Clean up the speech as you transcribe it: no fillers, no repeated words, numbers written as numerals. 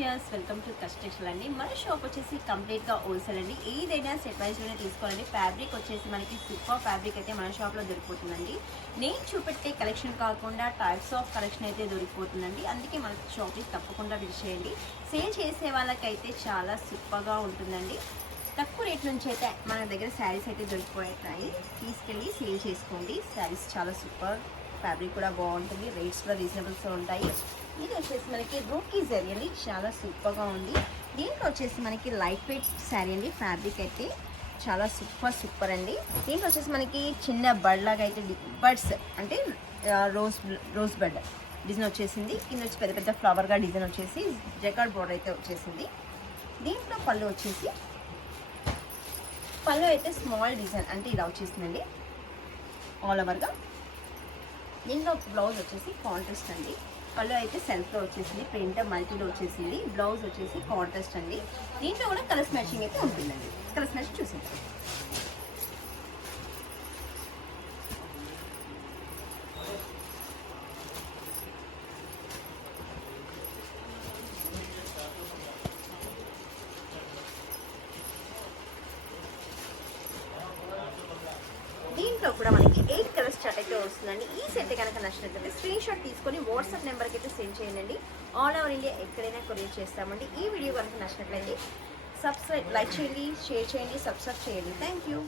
Viewers, welcome to కస్టెక్షన్ అండి. మన shop వచ్చేసి కంప్లీట్గా హోల్సేల్ అండి. ఏదైనా సెట్ వైజ్లోనే తీసుకోవాలండి. ఫ్యాబ్రిక్ వచ్చేసి మనకి సూపర్ ఫ్యాబ్రిక్ అయితే మన షాప్లో దొరికిపోతుందండి. నేను చూపెట్టే కలెక్షన్ కాకుండా టైప్స్ ఆఫ్ కలెక్షన్ అయితే దొరికిపోతుందండి. అందుకే మన షాప్ని తప్పకుండా విజిట్ చేయండి. సేల్ చేసే వాళ్ళకైతే చాలా సూపర్గా ఉంటుందండి. తక్కువ రేట్ నుంచి అయితే మన దగ్గర శారీస్ అయితే దొరికిపోతున్నాయి. తీసుకెళ్ళి సేల్ చేసుకోండి. శారీస్ చాలా సూపర్, ఫ్యాబ్రిక్ కూడా బాగుంటుంది, రేట్స్ కూడా రీజనబుల్స్గా ఉంటాయి. ఇది వచ్చేసి మనకి రోకీ జరీ అండి, చాలా సూపర్గా ఉంది. దీంట్లో వచ్చేసి మనకి లైట్ వెయిట్ శారీ అండి. ఫ్యాబ్రిక్ అయితే చాలా సూపర్ అండి. దీంట్లో వచ్చేసి మనకి చిన్న బర్డ్ లాగా అయితే బర్డ్స్ అంటే రోజ్ బర్డ్ డిజైన్ వచ్చేసింది. కింద వచ్చి పెద్ద పెద్ద ఫ్లవర్గా డిజైన్ వచ్చేసి జకార్డ్ బోర్డర్ అయితే వచ్చేసింది. దీంట్లో పళ్ళు అయితే స్మాల్ డిజైన్ అంటే ఇలా వచ్చేసిందండి ఆల్ ఓవర్గా. దీంట్లో బ్లౌజ్ వచ్చేసి కాంట్రాస్ట్ అండి. పళ్ళు అయితే సెల్ఫ్లో వచ్చేసింది, ప్రింట్ మల్టీలో వచ్చేసింది. బ్లౌజ్ వచ్చేసి కాంట్రాస్ట్ అండి. దీంట్లో కూడా కలర్స్ మ్యాచింగ్ అయితే ఉంటుందండి. కలర్స్ మ్యాచింగ్ చూసేద్దాం. దీంట్లో కూడా మనకి 8 కలర్స్ చార్ట్ అయితే వస్తుందండి. ఈ సెట్ కనుక నచ్చినట్లయితే స్క్రీన్ షాట్ తీసుకొని వాట్సాప్ నెంబర్కి అయితే సెండ్ చేయండి. ఆల్ ఓవర్ ఇండియా ఎక్కడైనా కొరియర్ చేస్తామండి. ఈ వీడియో కనుక నచ్చినట్లయితే లైక్ చేయండి, షేర్ చేయండి, సబ్స్క్రైబ్ చేయండి. Thank you.